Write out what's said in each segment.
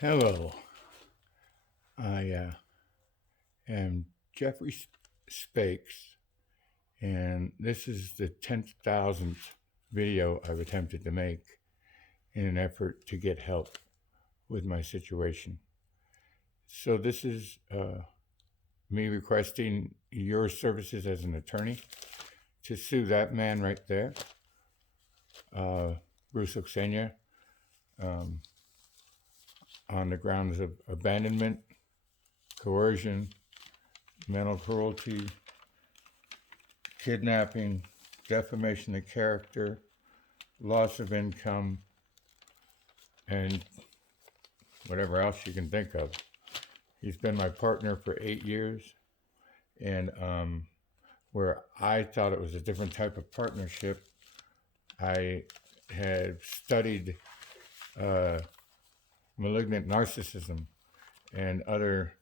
Hello, I am Jeffrey Spakes, and this is the 10,000th video I've attempted to make in an effort to get help with my situation. So, this is me requesting your services as an attorney to sue that man right there, uh, Bruce Oksenia, um, on the grounds of abandonment, coercion, mental cruelty, kidnapping, defamation of character, loss of income, and whatever else you can think of. He's been my partner for 8 years, and where I thought it was a different type of partnership, I had studied uh, malignant narcissism and other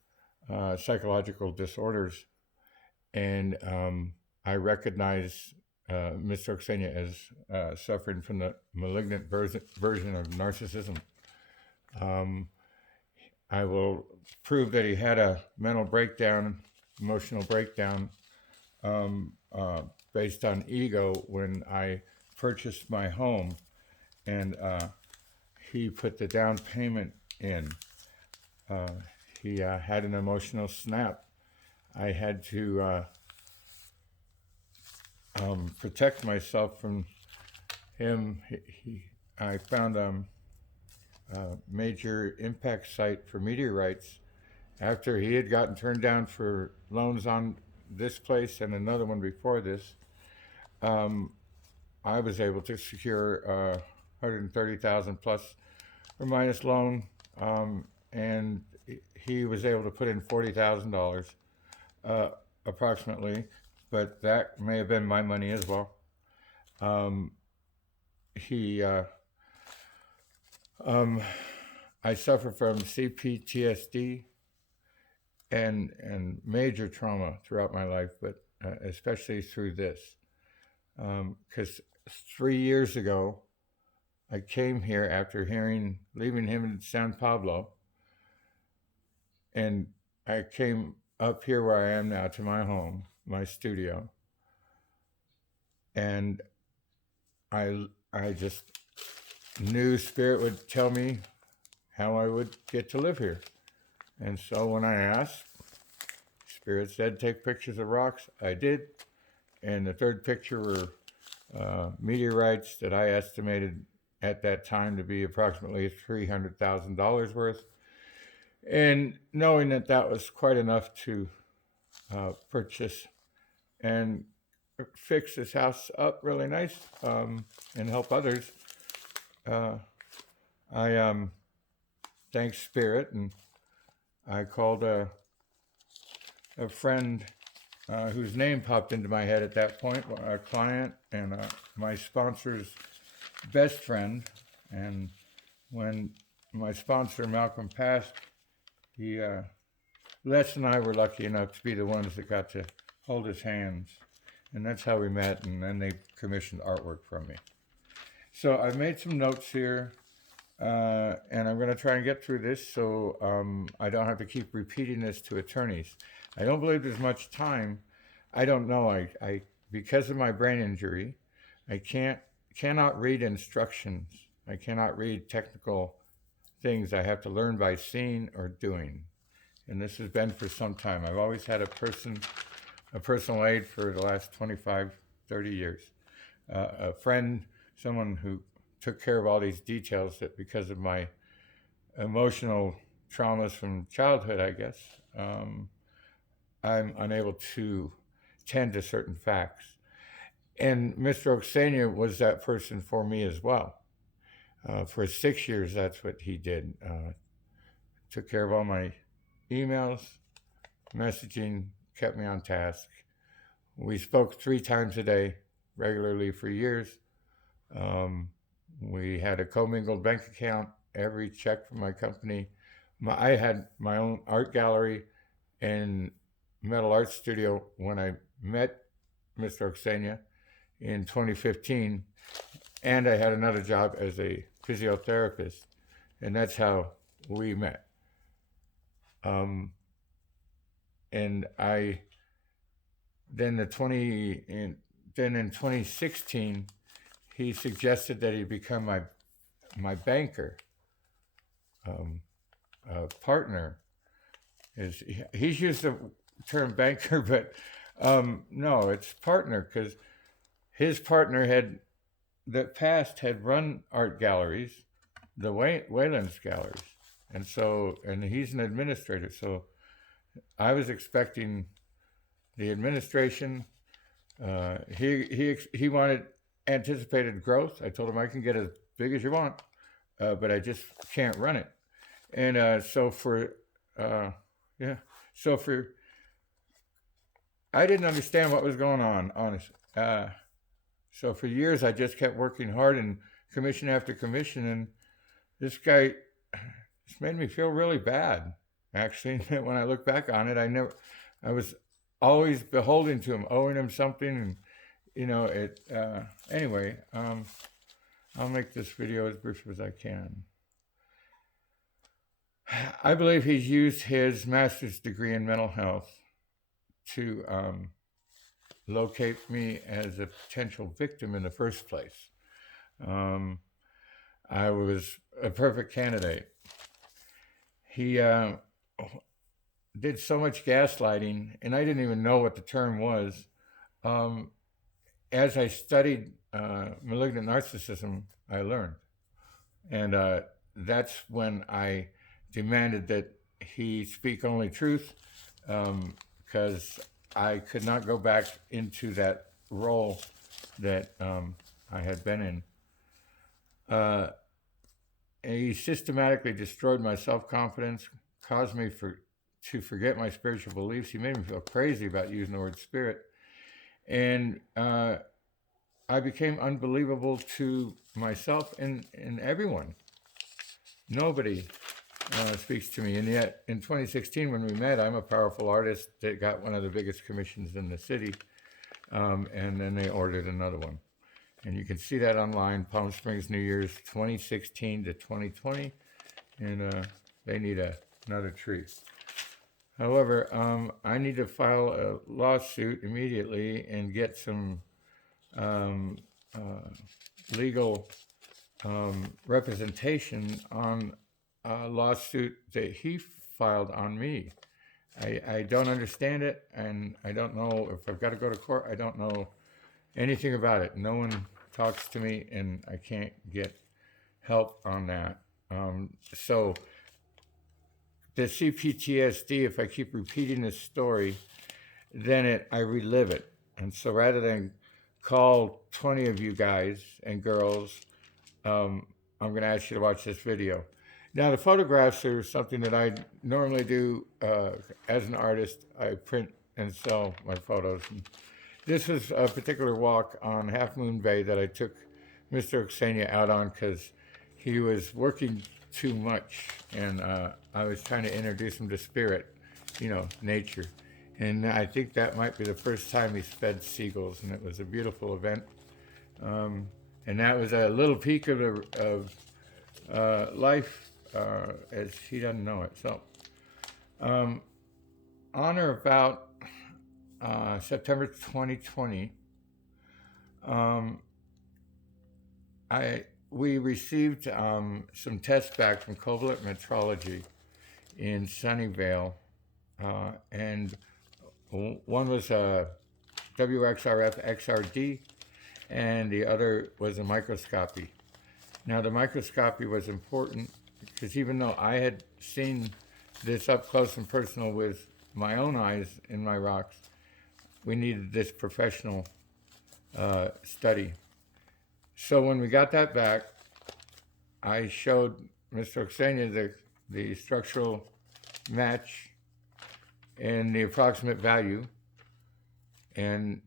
psychological disorders, and I recognize Mr. Oksenia as suffering from the malignant version of narcissism. Um, I will prove that he had a mental breakdown, emotional breakdown, um, uh, based on ego when I purchased my home, and he put the down payment in. Uh, he had an emotional snap. I had to protect myself from him. I found a major impact site for meteorites after he had gotten turned down for loans on this place and another one before this. um, I was able to secure 130,000 plus or minus loan, and he was able to put in $40,000 uh, approximately, but that may have been my money as well. Um, he, I suffer from CPTSD and major trauma throughout my life, but especially through this. Because 3 years ago, I came here after leaving him in San Pablo, and I came up here where I am now to my home, my studio, and I just knew Spirit would tell me how I would get to live here. And so when I asked, Spirit said, take pictures of rocks. I did. And the third picture were meteorites that I estimated at that time to be approximately $300,000 worth. And knowing that that was quite enough to purchase and fix this house up really nice, and help others, uh, I thanked Spirit, and I called a friend whose name popped into my head at that point, a client and my sponsor's best friend. And when my sponsor Malcolm passed, he Les and I were lucky enough to be the ones that got to hold his hands, and that's how we met. And then they commissioned artwork from me. So I've made some notes here, and I'm going to try and get through this so I don't have to keep repeating this to attorneys. I don't believe there's much time. I don't know. I because of my brain injury, I cannot read instructions. I cannot read technical things. I have to learn by seeing or doing. And this has been for some time. I've always had a personal aid for the last 25, 30 years. A friend, someone who took care of all these details that because of my emotional traumas from childhood, I guess, I'm unable to tend to certain facts. And Mr. Oksenia was that person for me as well. For 6 years, that's what he did. Took care of all my emails, messaging, kept me on task. We spoke 3 times a day, regularly for years. We had a commingled bank account, every check from my company. I had my own art gallery and metal art studio when I met Mr. Oksenia in 2015, and I had another job as a physiotherapist, and that's how we met. And I then in 2016 he suggested that he become my banker, partner. He's used the term banker, but no, it's partner, because his partner had run art galleries, the Wayland's galleries, and he's an administrator. So I was expecting the administration. He wanted anticipated growth. I told him I can get as big as you want, but I just can't run it. And I didn't understand what was going on, honestly. So for years I just kept working hard and commission after commission, and this guy just made me feel really bad. Actually, when I look back on it, I was always beholden to him, owing him something, and anyway, I'll make this video as brief as I can. I believe he's used his master's degree in mental health to locate me as a potential victim in the first place. I was a perfect candidate. He did so much gaslighting, and I didn't even know what the term was. As I studied malignant narcissism, I learned. And that's when I demanded that he speak only truth, because I could not go back into that role that I had been in. He systematically destroyed my self-confidence, caused me to forget my spiritual beliefs. He made me feel crazy about using the word spirit. And I became unbelievable to myself and everyone. Nobody speaks to me. And yet, in 2016, when we met, I'm a powerful artist that got one of the biggest commissions in the city. And then they ordered another one. And you can see that online, Palm Springs, New Year's 2016 to 2020. And they need another tree. However, I need to file a lawsuit immediately and get some legal representation on a lawsuit that he filed on me. I don't understand it, and I don't know if I've got to go to court. I don't know anything about it. No one talks to me, and I can't get help on that. So the CPTSD, if I keep repeating this story, then I relive it. And so rather than call 20 of you guys and girls, I'm going to ask you to watch this video. Now, the photographs are something that I normally do as an artist. I print and sell my photos. And this was a particular walk on Half Moon Bay that I took Mr. Oksenia out on because he was working too much, and I was trying to introduce him to spirit, nature. And I think that might be the first time he's fed seagulls, and it was a beautiful event. And that was a little peek of life as he doesn't know it. So, on or about September 2020, we received some tests back from Covalent Metrology in Sunnyvale, and one was a WXRF XRD, and the other was a microscopy. Now, the microscopy was important because even though I had seen this up close and personal with my own eyes in my rocks, we needed this professional study. So when we got that back, I showed Mr. Oksenia the structural match and the approximate value, and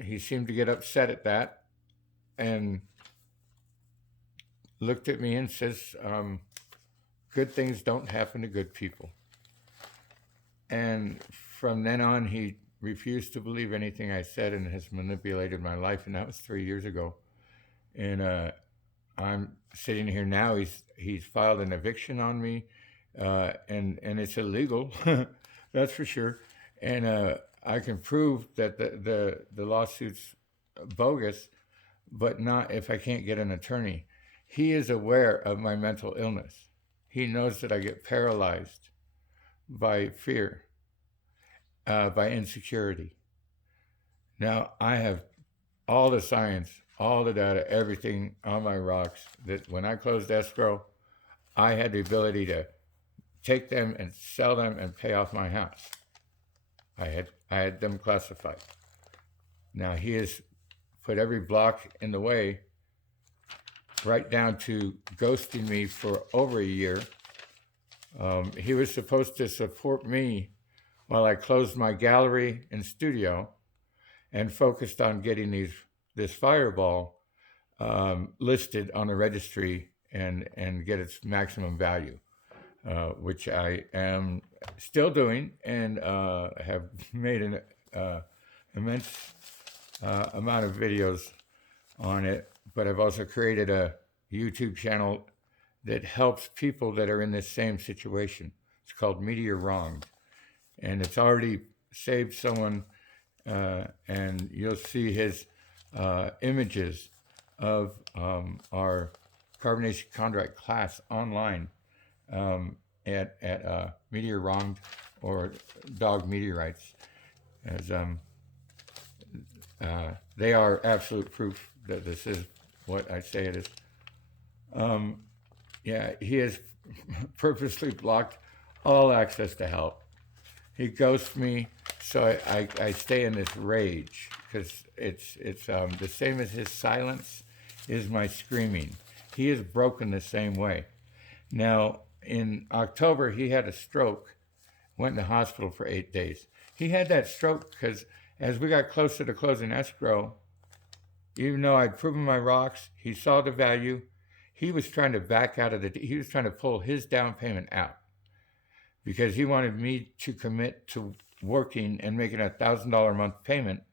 he seemed to get upset at that and looked at me and says, good things don't happen to good people. And from then on, he refused to believe anything I said and has manipulated my life, and that was 3 years ago. And I'm sitting here now. He's filed an eviction on me, and it's illegal, that's for sure. And I can prove that the lawsuit's bogus, but not if I can't get an attorney. He is aware of my mental illness. He knows that I get paralyzed by fear, by insecurity. Now, I have all the science, all the data, everything on my rocks that when I closed escrow, I had the ability to take them and sell them and pay off my house. I had them classified. Now he has put every block in the way, right down to ghosting me for over a year. He was supposed to support me while I closed my gallery and studio and focused on getting this fireball listed on the registry and get its maximum value, which I am still doing and have made an immense amount of videos on it. But I've also created a YouTube channel that helps people that are in this same situation. It's called Meteor Wronged, and it's already saved someone, and you'll see his images of our carbonation chondrite class online at Meteor Wronged or Dog Meteorites, as they are absolute proof that this is what I say it is. Yeah, he has purposely blocked all access to help. He ghosts me, so I stay in this rage, because it's the same as his silence is my screaming. He is broken the same way. Now, in October, he had a stroke, went in the hospital for 8 days. He had that stroke because as we got closer to closing escrow, even though I'd proven my rocks, he saw the value. He was trying to back out of he was trying to pull his down payment out because he wanted me to commit to working and making $1,000 a month payment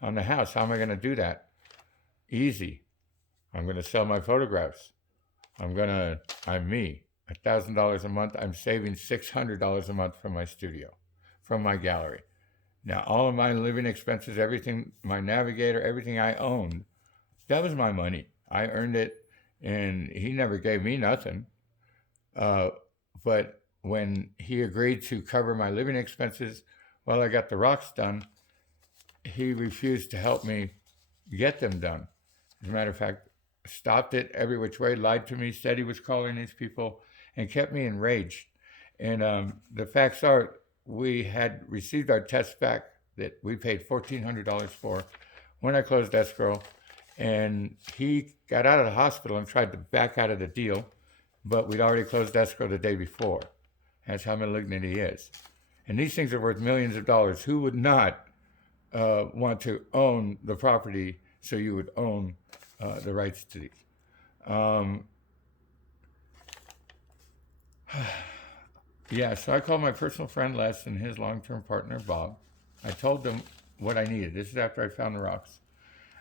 on the house. How am I going to do that? Easy. I'm going to sell my photographs. I'm me. $1,000 a month. I'm saving $600 a month from my studio, from my gallery. Now, all of my living expenses, everything, my navigator, everything I owned, that was my money. I earned it, and he never gave me nothing. But when he agreed to cover my living expenses while I got the rocks done, he refused to help me get them done. As a matter of fact, stopped it every which way, lied to me, said he was calling these people, and kept me enraged. And the facts are, we had received our test back that we paid $1,400 for when I closed escrow, and he got out of the hospital and tried to back out of the deal, but we'd already closed escrow the day before. That's how malignant he is. And these things are worth millions of dollars. Who would not want to own the property so you would own the rights to these? Yeah, so I called my personal friend Les and his long-term partner Bob. I told them what I needed. This is after I found the rocks.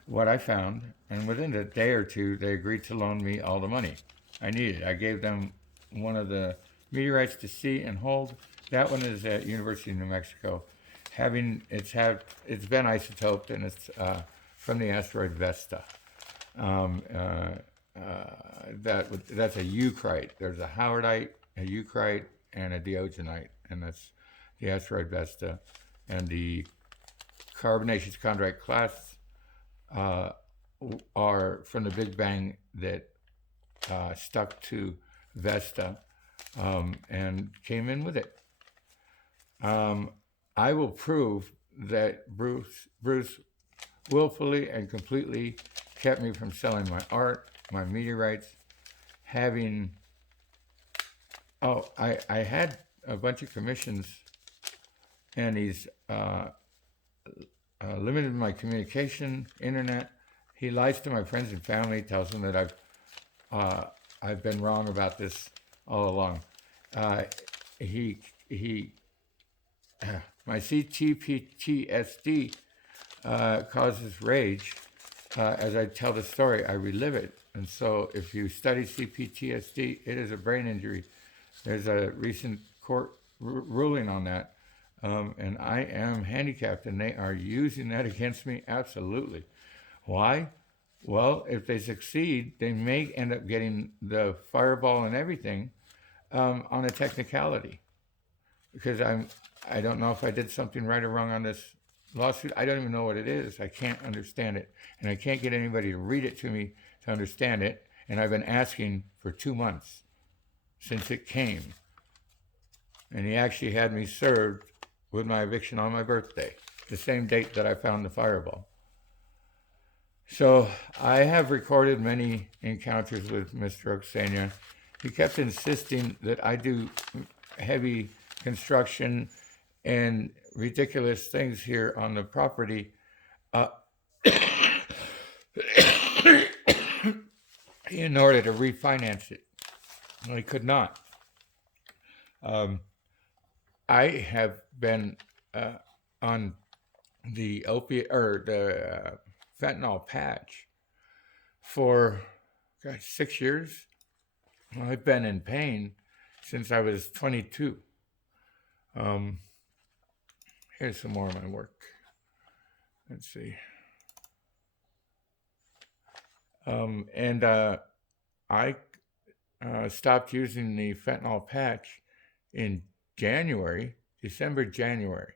What I found, and within a day or two, they agreed to loan me all the money I needed. I gave them one of the meteorites to see and hold. That one is at University of New Mexico. It's been isotoped, and it's from the asteroid Vesta. That's a eucrite. There's a howardite, a eucrite, and a diogenite, and that's the asteroid Vesta. And the carbonaceous chondrite class are from the Big Bang that stuck to Vesta and came in with it. I will prove that Bruce willfully and completely kept me from selling my art, my meteorites, I had a bunch of commissions, and he's limited my communication, internet. He lies to my friends and family, tells them that I've been wrong about this all along. My CTPTSD causes rage. As I tell the story, I relive it. And so if you study CPTSD, it is a brain injury There's a recent court ruling on that. And I am handicapped, and they are using that against me. Absolutely. Why? Well, if they succeed, they may end up getting the fireball and everything on a technicality. Because I don't know if I did something right or wrong on this lawsuit. I don't even know what it is. I can't understand it, and I can't get anybody to read it to me to understand it. And I've been asking for 2 months since it came, and he actually had me served with my eviction on my birthday, the same date that I found the fireball. So I have recorded many encounters with Mr. Oksana. He kept insisting that I do heavy construction and ridiculous things here on the property in order to refinance it. I could not. I have been on the opiate or the fentanyl patch for 6 years. I've been in pain since I was 22. Here's some more of my work. Let's see. And I stopped using the fentanyl patch in December, January,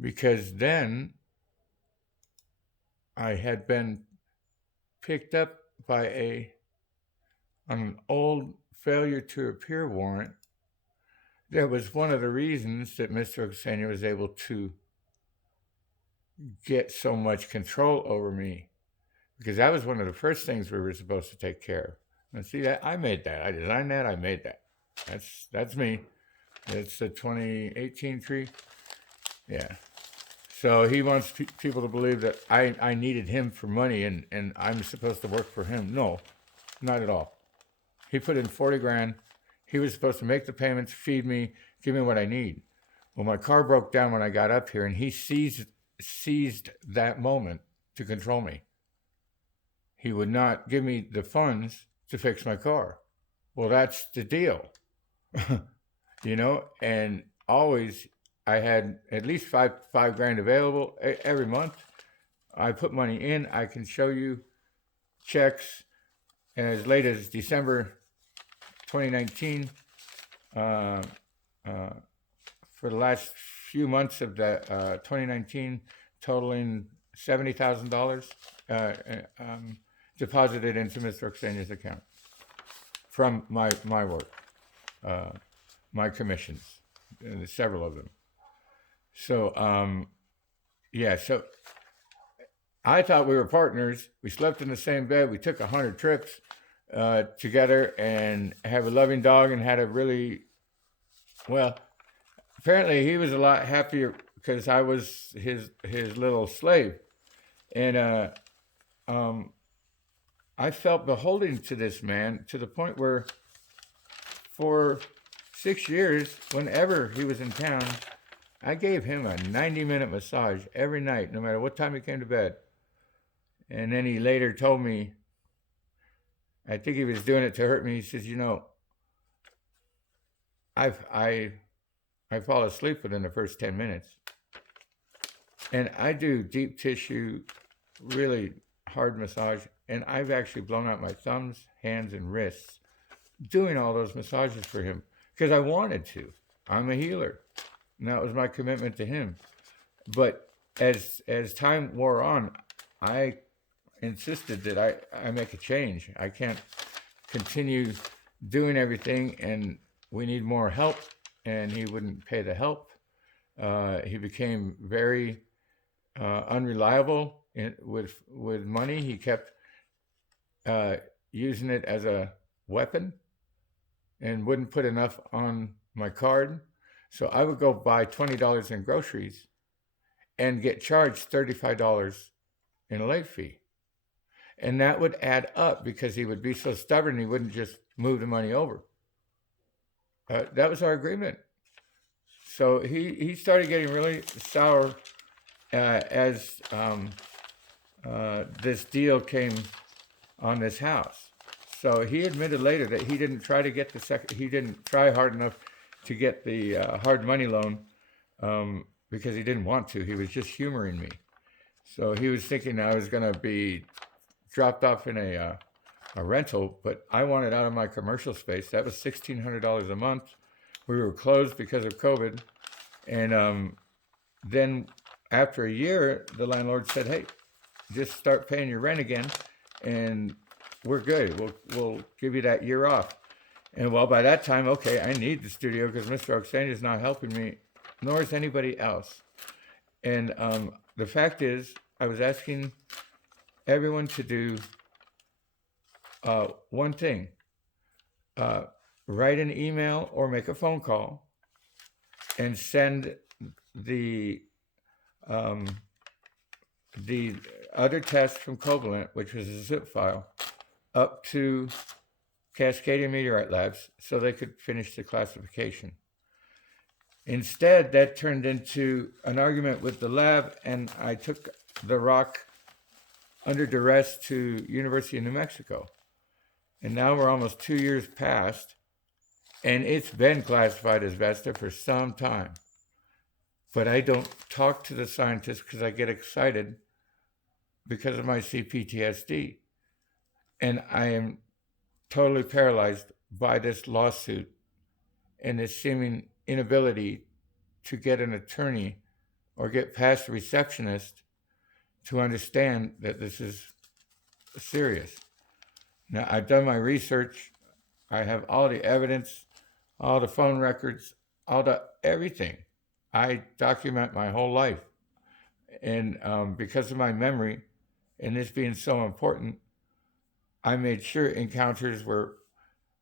because then I had been picked up by an old failure to appear warrant. That was one of the reasons that Mr. Oksana was able to get so much control over me, because that was one of the first things we were supposed to take care of. And see, that I made that. I designed that. I made that. That's me. It's the 2018 tree. Yeah. So he wants people to believe that I needed him for money and I'm supposed to work for him. No, not at all. He put in 40 grand. He was supposed to make the payments, feed me, give me what I need. Well, my car broke down when I got up here, and he seized that moment to control me. He would not give me the funds to fix my car. Well, that's the deal. And always I had at least five grand available every month. I put money in. I can show you checks as late as December 2019 for the last few months of the 2019, totaling $70,000 deposited into Mr. Oksana's account from my work, my commissions, several of them. So, so I thought we were partners. We slept in the same bed. We took 100 trips together and have a loving dog and had a really, apparently he was a lot happier because I was his little slave. And I felt beholden to this man to the point where for 6 years, whenever he was in town, I gave him a 90-minute massage every night, no matter what time he came to bed. And then he later told me, I think he was doing it to hurt me. He says, I fall asleep within the first 10 minutes. And I do deep tissue, really hard massage. And I've actually blown out my thumbs, hands, and wrists doing all those massages for him because I wanted to. I'm a healer. And that was my commitment to him. But as time wore on, I insisted that I make a change. I can't continue doing everything, and we need more help. And he wouldn't pay the help. He became very unreliable with money. He kept using it as a weapon and wouldn't put enough on my card. So I would go buy $20 in groceries and get charged $35 in a late fee. And that would add up because he would be so stubborn he wouldn't just move the money over. That was our agreement. So he started getting really sour as this deal came on this house. So he admitted later that he didn't try to get he didn't try hard enough to get the hard money loan because he didn't want to. He was just humoring me. So he was thinking I was going to be dropped off in a rental, but I wanted out of my commercial space. That was $1,600 a month. We were closed because of COVID. And then after a year, the landlord said, hey, just start paying your rent again and we're good. We'll give you that year off. And well, by that time, okay, I need the studio because Mr. Oksana is not helping me, nor is anybody else. And the fact is, I was asking everyone to do one thing. Write an email or make a phone call and send the other test from Covalent, which was a zip file, up to Cascadia Meteorite Labs so they could finish the classification. Instead, that turned into an argument with the lab, and I took the rock under duress to University of New Mexico. And now we're almost 2 years past, and it's been classified as Vesta for some time. But I don't talk to the scientists because I get excited because of my CPTSD. And I am totally paralyzed by this lawsuit and this seeming inability to get an attorney or get past the receptionist to understand that this is serious. Now, I've done my research. I have all the evidence, all the phone records, everything. I document my whole life. And because of my memory and this being so important, I made sure encounters were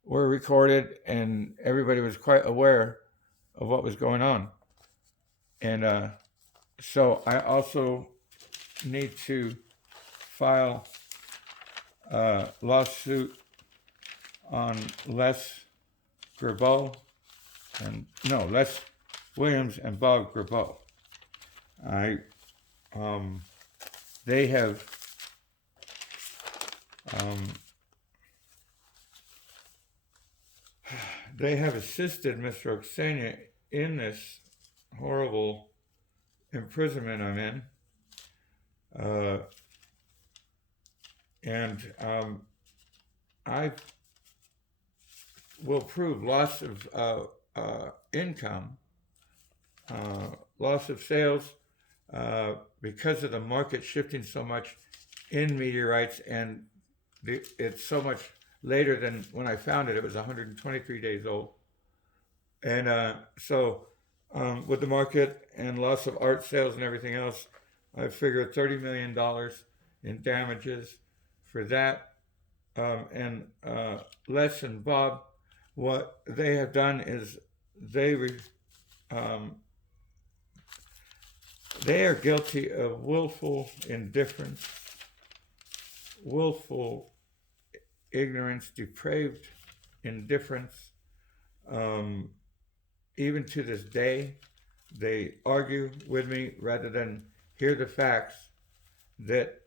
recorded and everybody was quite aware of what was going on. And so I also need to file a lawsuit on Les Williams and Bob Grabeau. They have assisted Mr. Oksana in this horrible imprisonment I'm in. And I will prove loss of income, loss of sales, because of the market shifting so much in meteorites, and it's so much later than when I found it. It was 123 days old. And so with the market and loss of art sales and everything else, I figured $30 million in damages for that. And Les and Bob, what they have done is they are guilty of willful indifference, willful ignorance, depraved indifference. Even to this day, they argue with me rather than hear the facts that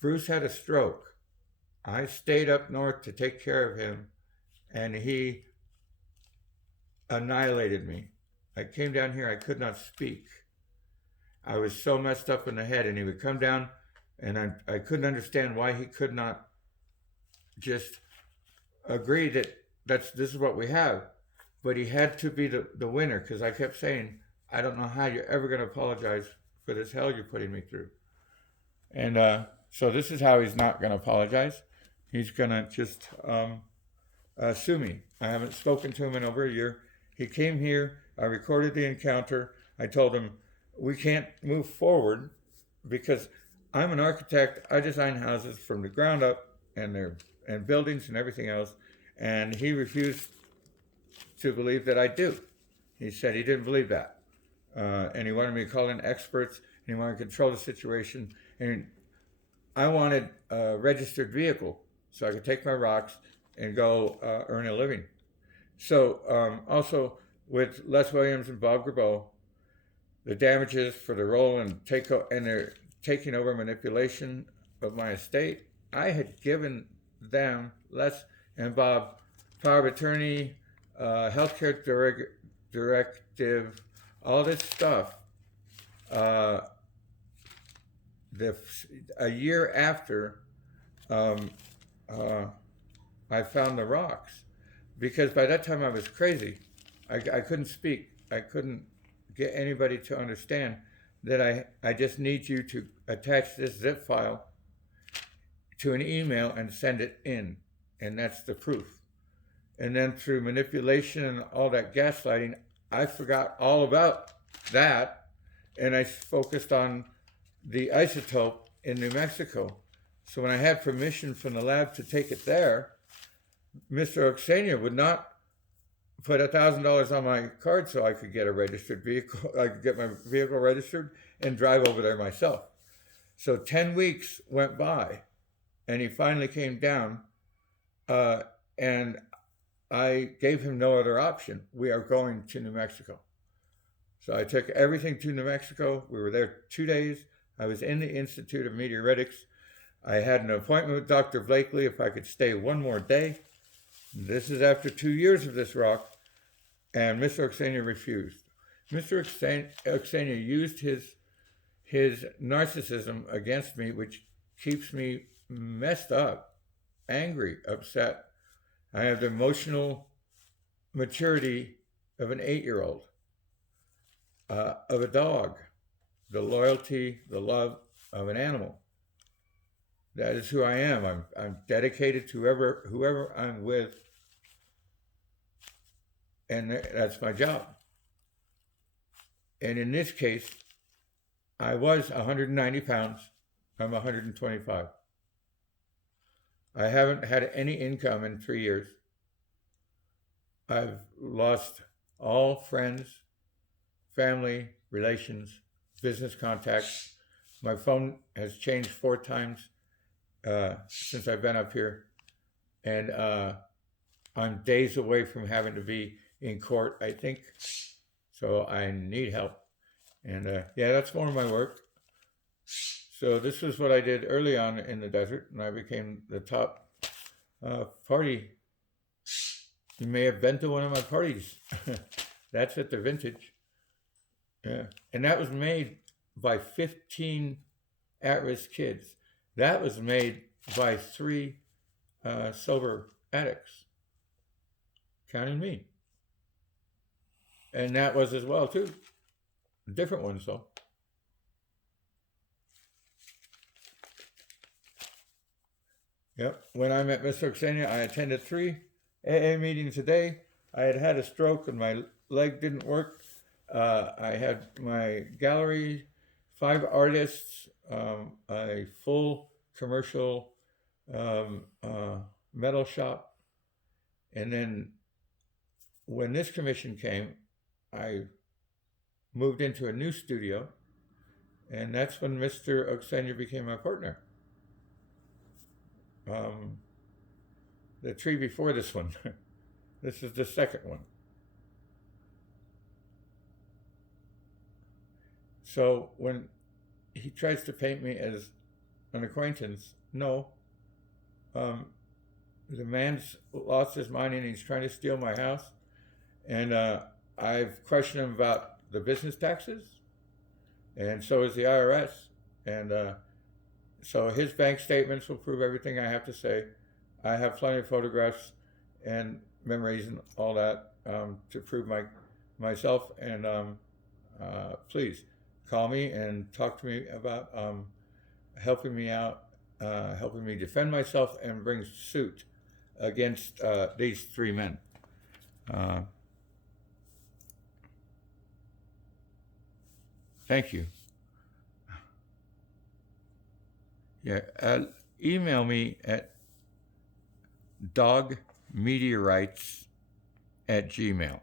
Bruce had a stroke. I stayed up north to take care of him, and he annihilated me. I came down here, I could not speak. I was so messed up in the head, and he would come down, and I couldn't understand why he could not just agree that this is what we have. But he had to be the winner, because I kept saying, I don't know how you're ever going to apologize for this hell you're putting me through. And so this is how he's not going to apologize. He's going to just sue me. I haven't spoken to him in over a year. He came here. I recorded the encounter. I told him, we can't move forward because I'm an architect. I design houses from the ground up and buildings and everything else. And he refused to believe that I do. He said he didn't believe that. And he wanted me to call in experts, and he wanted to control the situation. And I wanted a registered vehicle so I could take my rocks and go earn a living. So also with Les Williams and Bob Grabeau, the damages for the role and their taking over manipulation of my estate, I had given them less, and Bob, power of attorney, healthcare directive, all this stuff. Uh, a year after um, I found the rocks, because by that time I was crazy. I couldn't speak. I couldn't get anybody to understand that I just need you to attach this zip file to an email and send it in. And that's the proof. And then through manipulation and all that gaslighting, I forgot all about that. And I focused on the isotope in New Mexico. So when I had permission from the lab to take it there, Mr. Oksenia would not put $1,000 on my card so I could get a registered vehicle. I could get my vehicle registered and drive over there myself. So 10 weeks went by, and he finally came down, and I gave him no other option. We are going to New Mexico. So I took everything to New Mexico. We were there 2 days. I was in the Institute of Meteoritics. I had an appointment with Dr. Blakely if I could stay one more day. This is after 2 years of this rock, and Mr. Oksenia refused. Mr. Oksenia used his narcissism against me, which keeps me messed up, angry, upset. I have the emotional maturity of an 8-year-old, of a dog, the loyalty, the love of an animal. That is who I am. I'm dedicated to whoever I'm with, and that's my job. And in this case, I was 190 pounds. I'm 125. I haven't had any income in 3 years. I've lost all friends, family, relations, business contacts. My phone has changed 4 times since I've been up here, and I'm days away from having to be in court, I think. So I need help, and yeah, that's more of my work. So this is what I did early on in the desert, and I became the top party. You may have been to one of my parties. That's at the Vintage. Yeah, and that was made by 15 at-risk kids. That was made by 3 sober addicts, counting me. And that was as well, too. Different ones, though. Yep. When I met Mr. Oksenia, I attended 3 AA meetings a day. I had had a stroke and my leg didn't work. I had my gallery, 5 artists, a full commercial metal shop. And then when this commission came, I moved into a new studio, and that's when Mr. Oksenia became my partner. The tree before this one. This is the second one. So when he tries to paint me as an acquaintance, no. The man's lost his mind and he's trying to steal my house. And I've questioned him about the business taxes, and so is the IRS. And so his bank statements will prove everything I have to say. I have plenty of photographs and memories and all that to prove myself. And please call me and talk to me about helping me out, helping me defend myself and bring suit against these 3 men. Thank you. Yeah, email me at dogmeteorites@gmail.com.